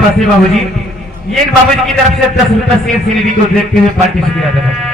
नमस्ते बाबूजी। ये बाबूजी की तरफ से 10 रुपए शेर सीढ़ी को देखते हुए पार्टी शुक्रिया अदा करते।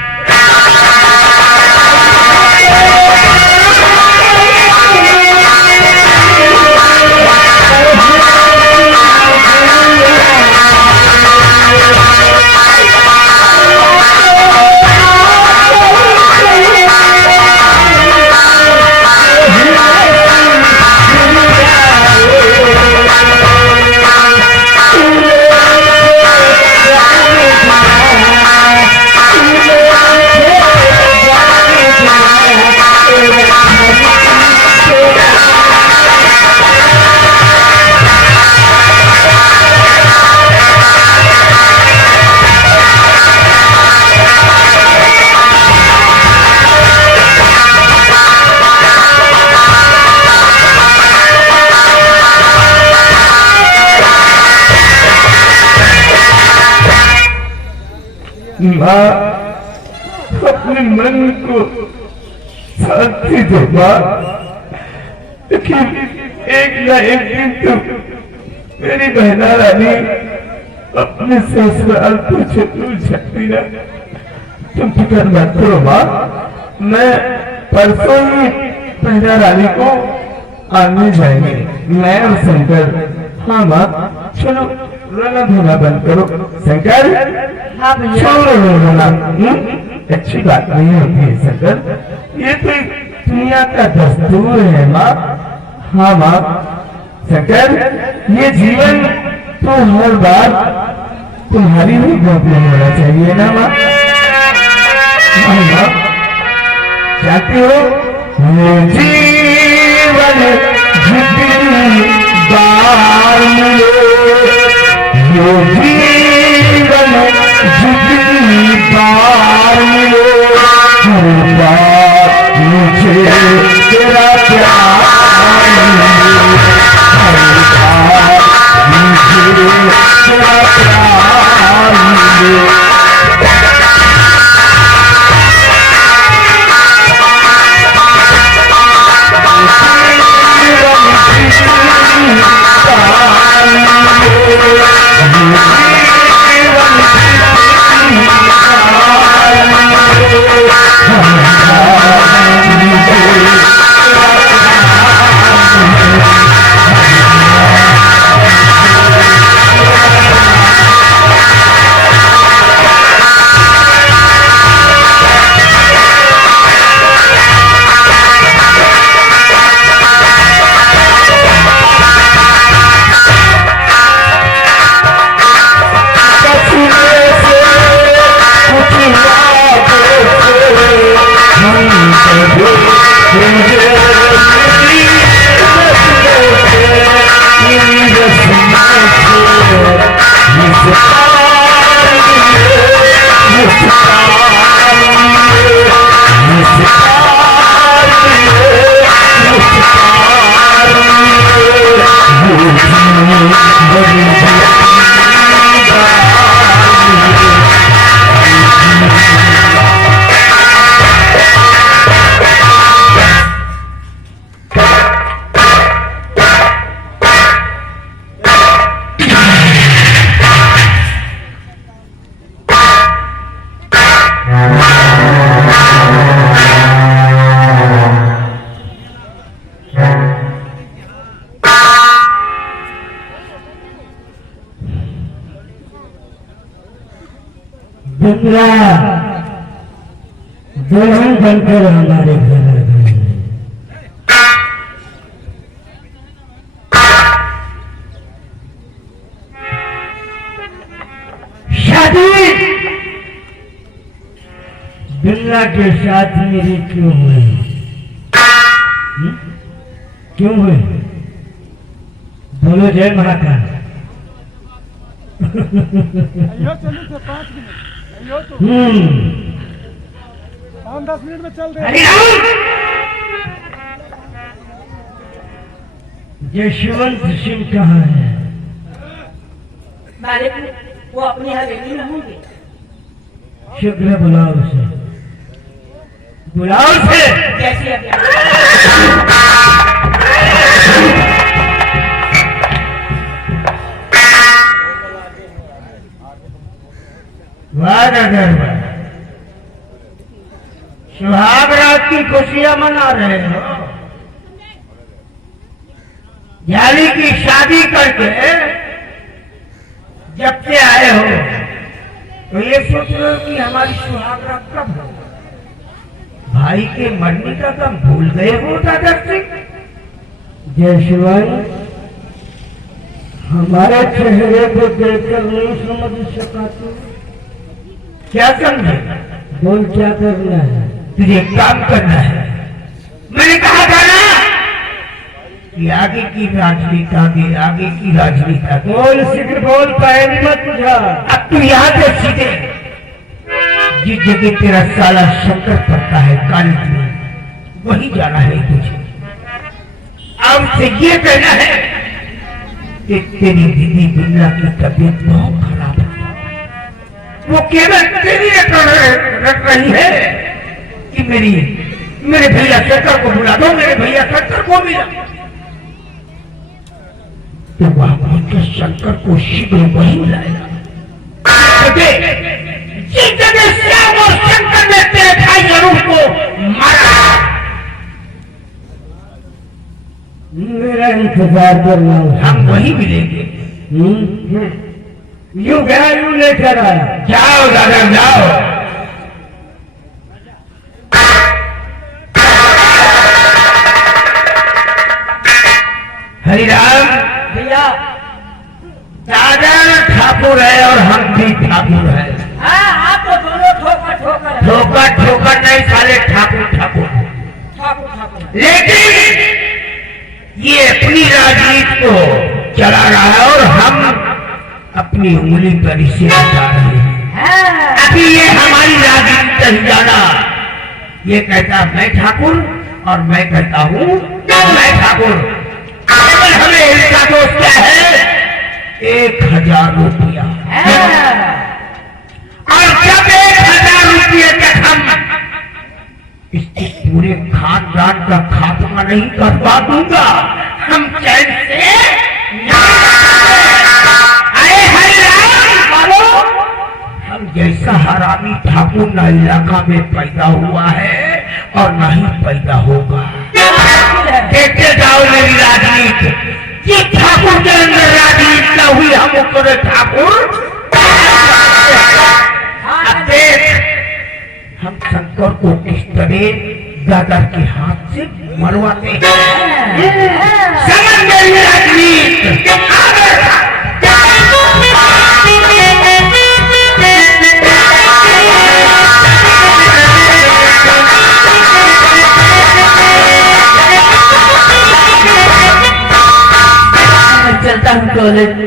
माँ अपने मन को शांति दो माँ, लेकिन एक ना एक दिन तुम मेरी बहना रानी अपने ससुराल को जरूर जाती ना। तुम फिक्र मत करो माँ, मैं परसों ही बहना रानी को आने जाएंगे, मैं और शंकर। हाँ माँ चलो रोना धोना बंद करो। शंकर छोड़ो रोना, अच्छी बात नहीं होती है शंकर, ये तो दुनिया का दस्तूर है माँ। हाँ माँ शंकर, ये जीवन तो हर बार तुम्हारी ही गोद में होना चाहिए ना माँ। हाँ माँ चाहती हो ये जीवन जितनी बार मिले, ये जीवन जितनी बार मिले, हर बार मुझे तेरा प्यार मिले, हर बार मुझे तेरा प्यार मिले। दुल्हन बनकर हमारे घर आ गई। शादी बिल्ला के साथ मेरी क्यों हुई? क्यों हुई? बोलो जय महाकाल। 5-10 मिनट में चल रहे। यशवंत सिंह कहाँ है? मालिक वो अपनी हवेली में होंगे। शुक्र है, बुलाओ उसे, बुलाओ उसे। जैसी अभी रहे हो? यानी कि शादी करके जब से आए हो तो ये सोच रहे हो कि हमारी सुहाग रात कब हो? भाई के मरने का तुम भूल गए हो दादा सिंह? जयशिवान, हमारे चेहरे को देखकर नहीं समझ सका तू? क्या समझे? बोल, क्या करना है? तुझे काम करना है। मैंने कहा था ना कि आगे की राजनीति, आगे की राजनीति। बोल शीघ्र बोल, पहली मत बुझा। अब तू यहाँ से सीधे जिस जगह तेरा साला शंकर पड़ता है कॉलेज में, वही जाना है तुझे। अब से ये कहना है कि तेरी दीदी बिल्ला की तबीयत बहुत खराब है। वो केवल तेरी रट रही है कि मेरे भैया शंकर को बुला दो, मेरे भैया शंकर को मिला। तो वहां के शंकर को शीघ्र वही बुलाएगा। जिस जगह श्याम और शंकर ने तेरे भाई जरूर को मारा, मेरा इंतजार करना। हम वही मिलेंगे। यूं गया यूं लेकर आया। जाओ दादा जाओ। हरिराम भैया, दादा ठाकुर है और हम भी ठाकुर है। हाँ आप तो दोनों ठोकर ठोकर हैं। ठोकर ठोकर नहीं साले, ठाकुर ठाकुर। ठाकुर ठाकुर। लेकिन ये अपनी राजनीति को चला रहा है और हम अपनी उंगली पर इसे बता रहे हैं। हाँ। अभी ये हमारी राजनीति नहीं जाना। ये कहता मैं ठाकुर और मैं कहता हूँ मैं ठाकुर। केवल हमें इसका दोष क्या है? 1000 रुपया। और जब 1000 रुपये तक हम इसके पूरे खानदान का खात्मा नहीं करवा दूंगा, हम चैन से अरे हरिराम, हम जैसा हरामी ठाकुर न इलाका में पैदा हुआ है और न ही पैदा होगा। देखते जाओ मेरी राजनीति, कि ठाकुर के अंदर राजनीति न हुई, हम ऊपर ठाकुर। अब देख हम शंकर को किस तरह दादा के हाथ से मरवाते हैं। समझ मेरी राजनीति। चलता हूँ कॉलेज,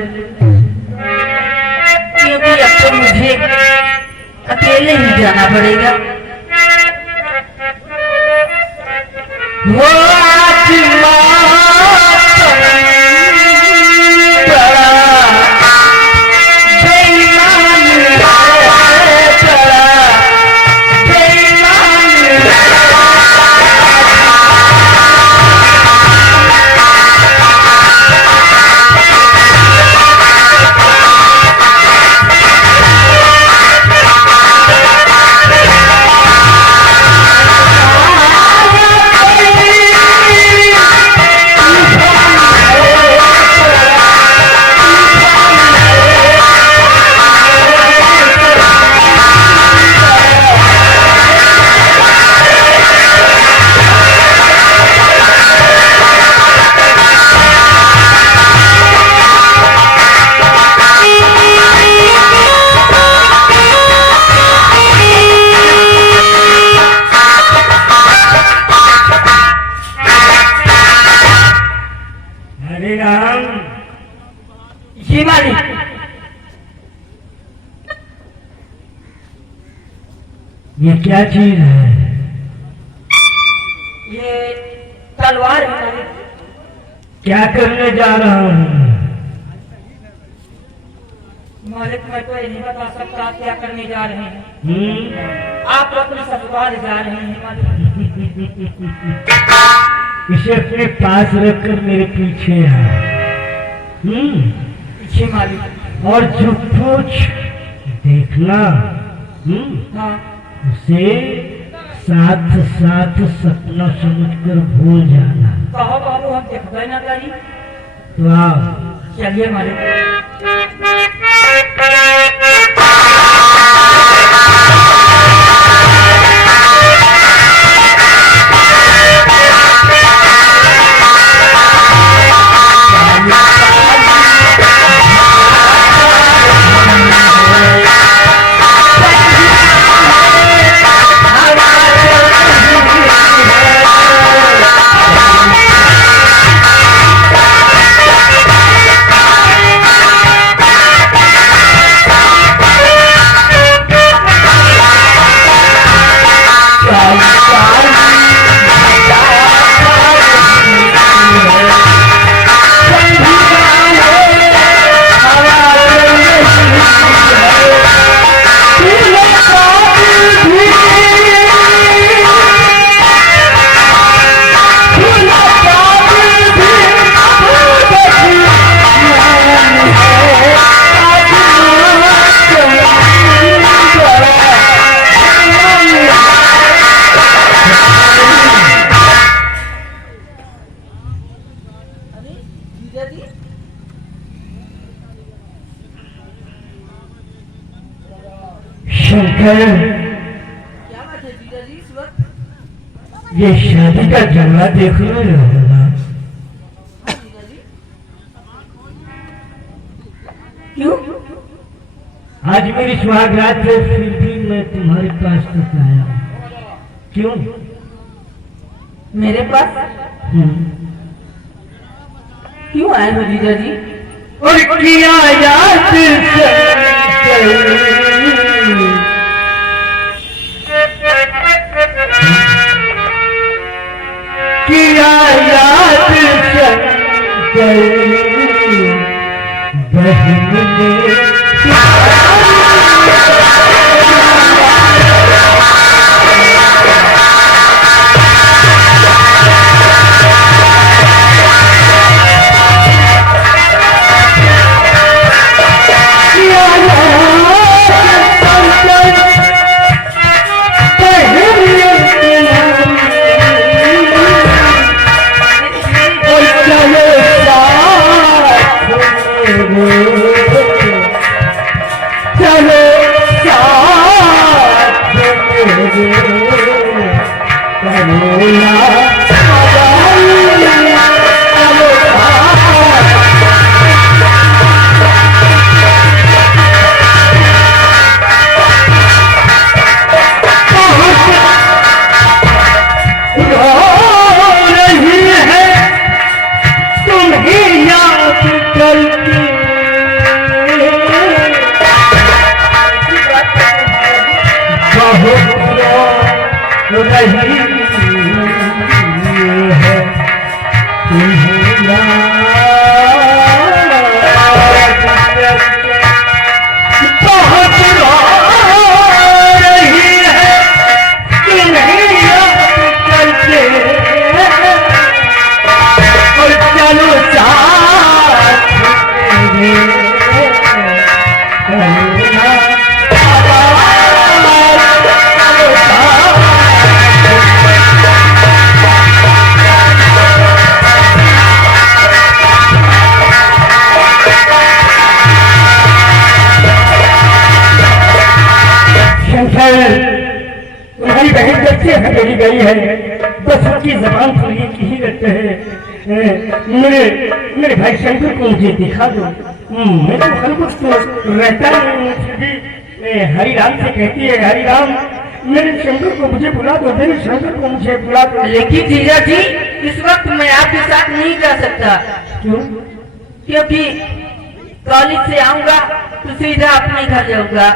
क्योंकि अब तो मुझे अकेले ही जाना पड़ेगा। वो ये क्या चीज है? ये तलवार है मालिक। क्या करने जा रहा हूँ? मालिक मैं तो ये नहीं बता सकता आप क्या करने जा रहे हैं। आप अपने ससुराल जा रहे हैं मालिक। इसे अपने पास रखकर मेरे पीछे आ। पीछे मालिक। और जो पूछ देखना हाँ। उसे साथ साथ सपना समझकर भूल जाना। कहो बाबू हम देखबे ना करी। तो आओ चलिए मालिक। शंकर, क्या बात है जीजा जी इस वक्त? ये शादी का जलवा देख रहे होगा। हाँ जीजा जी। क्यों? आज मेरी सुहागरात है, फिर भी मैं तुम्हारे पास तक आया हूँ। क्यों? मेरे पास क्यों आए हो जीजा जी? और किया याद किया याद बहन ने तुम्हारी बहन जब से हथेली गई है बस उसकी जबान थोड़ी ही रहते हैं। मेरे भाई शंकर को मुझे दिखा दो। मैं तो हर कुछ तो रहता नहीं, फिर भी हरिराम से कहती है हरिराम मेरे शंकर को मुझे बुला दो, मेरे शंकर को मुझे बुला दो। लेकिन जीजा जी इस वक्त मैं आपके साथ नहीं जा सकता। क्यों? क्योंकि कॉलेज से आऊंगा तो सीधा अपने घर जाऊंगा।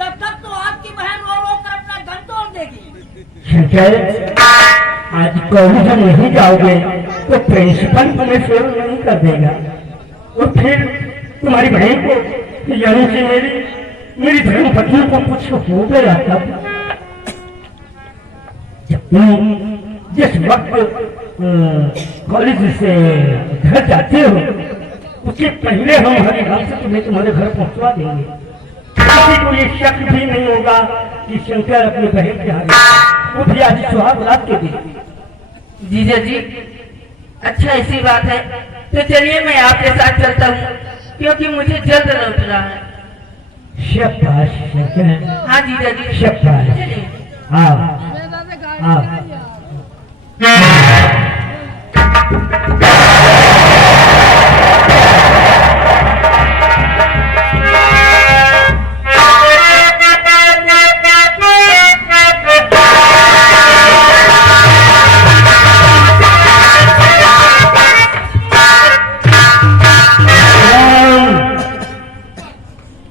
तब तक तो आपकी बहन रो रो कर अपना दम तोड़ देगी। शंकर, आज कॉलेज नहीं जाओगे तो प्रिंसिपल तुम्हें फेल नहीं कर देगा और फिर तुम्हारी बहन को यानी कि मेरी धर्म पत्नी को कुछ हो गया तब जब तुम जिस वक्त कॉलेज से घर जाते हो उसके पहले हम हरिराम से तुम्हें तुम्हारे घर पहुंचवा देंगे। किसी को ये शक भी नहीं होगा कि शंकर अपनी बहन के वो भी आज सुहाग रात के दिन। जीजा जी, अच्छा ऐसी बात है तो चलिए मैं आपके साथ चलता हूँ, क्योंकि मुझे जल्द लौटना है। शाबाश शंकर, हाँ जीजा जी, शाबाश। चलिए। आओ आओ।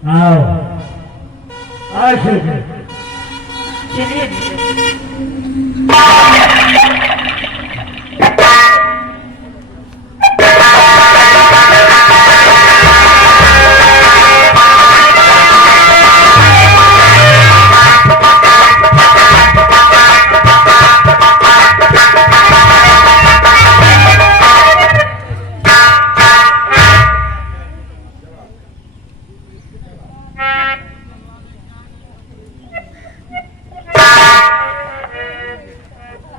आओ आओ शंकर। चलिए जीजा जी।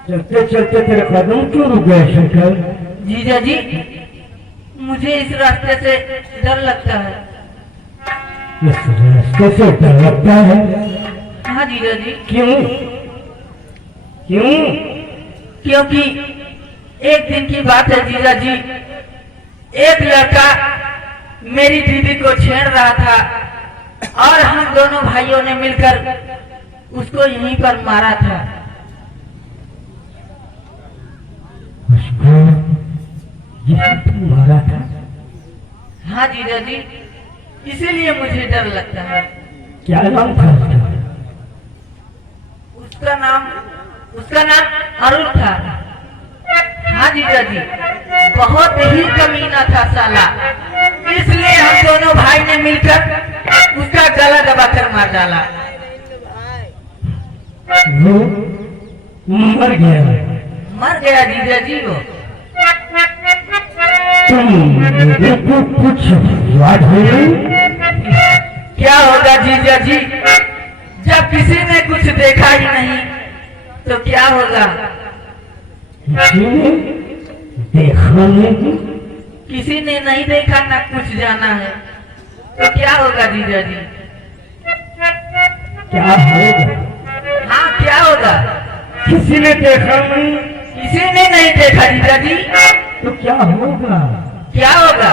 चलते चलते तेरे कदम क्यों रुक गए शंकर? जीजा जी, मुझे इस रास्ते से डर लगता है। इस रास्ते से डर लगता है? हाँ जीजा जी, क्यों क्यों? क्योंकि एक दिन की बात है जीजा जी, एक लड़का मेरी दीदी को छेड़ रहा था और हम दोनों भाइयों ने मिलकर उसको यहीं पर मारा था। उसको जिसने तुम मारा था? हाँ जीजा जी, इसीलिए मुझे डर लगता है। क्या नाम था उसका? उसका नाम अरुण था। हाँ जीजा जी, बहुत ही कमीना था साला, इसलिए हम दोनों भाई ने मिलकर उसका गला दबाकर मार डाला। वो मर गया। मर गया जीजा जी वो। तुम को कुछ याद है? क्या होगा जीजा जी, जब किसी ने कुछ देखा ही नहीं तो क्या होगा? किसी ने देखा नहीं? किसी ने नहीं देखा ना कुछ जाना है तो क्या होगा जीजा जी? क्या होगा? हाँ क्या होगा? किसी ने देखा नहीं किसी ने नहीं देखा जीजा जी तो क्या होगा? क्या होगा?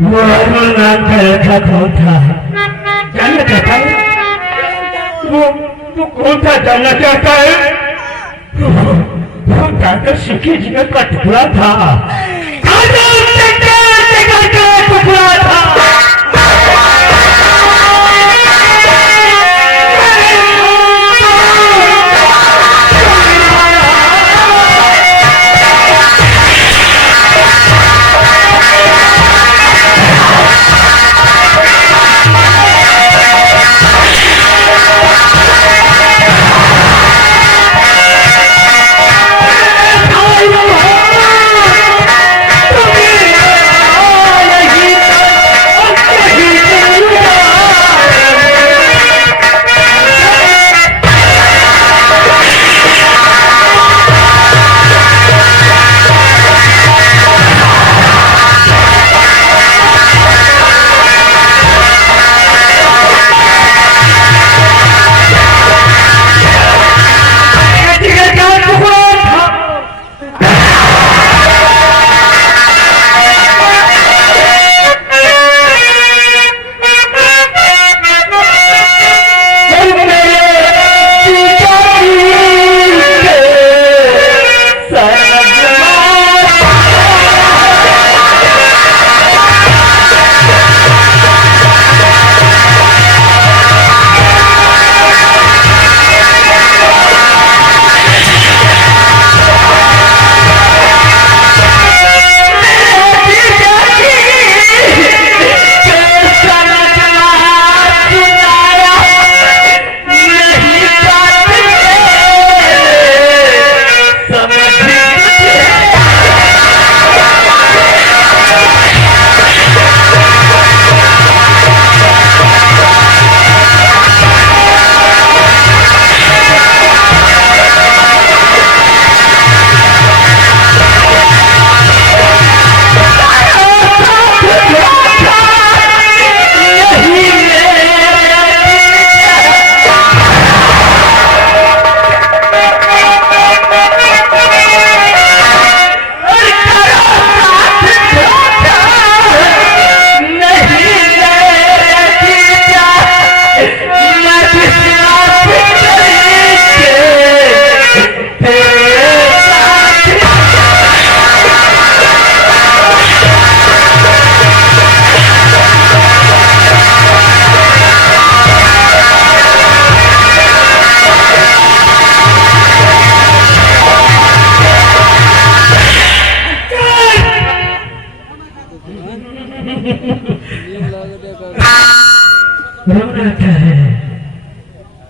वो का कौन था? जानना चाहता है? वो कौन था जानना चाहता है? वो दादा सिक्के जिगर का टुकड़ा था। टुकड़ा था।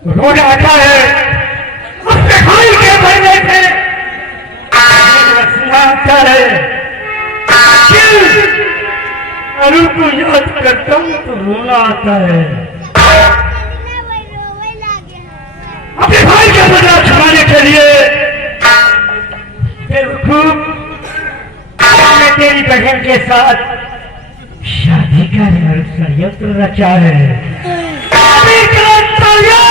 रोड आता है अपने भाई के मरने से हंसना आता है। अरु को याद करता हूँ तो रोना आता है। अपने भाई का बदला छुड़ाने के लिए बेवकूफ मैं तेरी बहन के साथ शादी का षड्यंत्र रचा है। शादी का षड्यंत्र!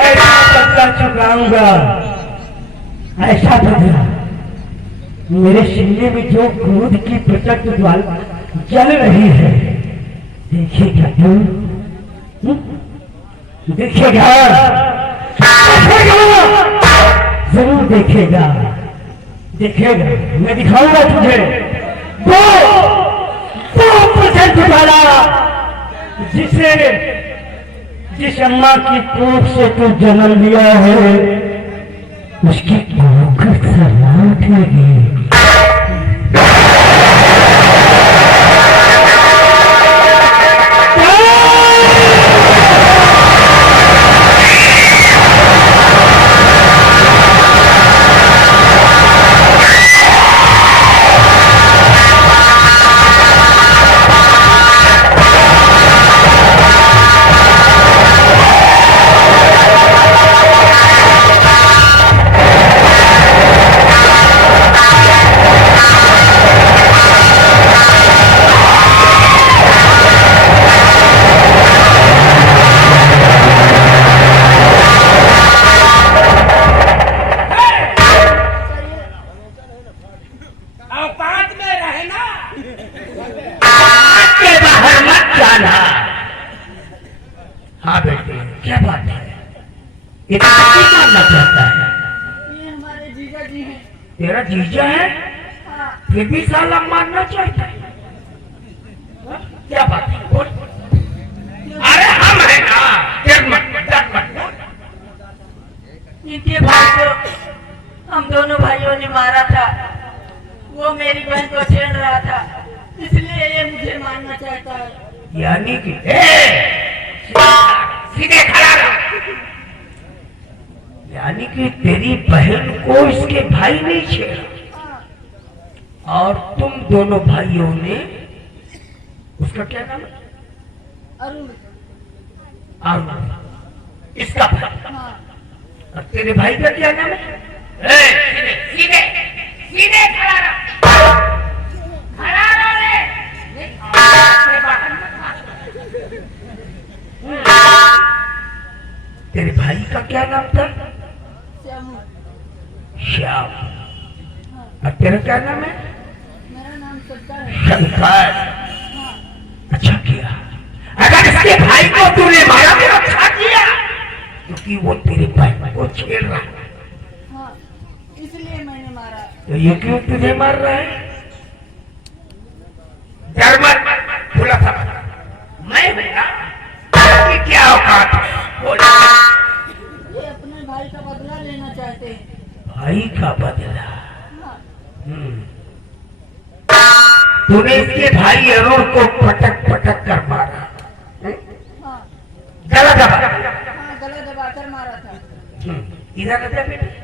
ऐसा बदला चुकाऊंगा, ऐसा बदला। मेरे सीने में जो क्रोध की प्रचंड ज्वाला जल रही है, देखेगा तू, देखेगा, जरूर देखेगा, देखेगा। मैं दिखाऊंगा तुझे वो प्रचंड ज्वाला जिस अम्मा की कोख से तू जन्म लिया है, उसकी कोख सलाट लगी। हाँ बेटे, क्या बात है? इतना मानना चाहता है? ये हमारे जीजा जी हैं। तेरा जीजा है? हाँ। फिर भी साला मानना चाहता है? क्या बात है? बोल। अरे हम है ना, डर मत। इनके भाई को हम दोनों भाइयों ने मारा था। वो मेरी बहन को छेड़ रहा था, इसलिए ये मुझे मारना चाहता है। यानी कि सीधे खड़ा रहो। यानी कि तेरी बहन को इसके भाई ने छेड़ा और तुम दोनों भाइयों ने, उसका क्या नाम है? अरुण। अरुण, इसका भाई। हाँ। और तेरे भाई का क्या नाम है? सीधे सीधे खड़ा रहो। खड़ा रहो रे। तेरे भाई का क्या नाम था? श्याम। और तेरा क्या नाम है? मेरा नाम शंकर है। शंकर। हाँ। अच्छा किया। अगर इसके भाई को तूने मारा तो अच्छा किया, क्योंकि वो तेरे भाई को छेड़ रहा है। हाँ, इसलिए मैंने मारा। तो ये क्यों तुझे मार रहा है? डर मत, खुला था मैं बेटा कि क्या औकात है? बोल। ये अपने भाई का बदला लेना चाहते हैं। भाई का बदला? हाँ। तूने इसके भाई अरुण को पटक कर मारा। हाँ। गला दबा। हाँ, गला दबाकर मारा था। इधर बेटा।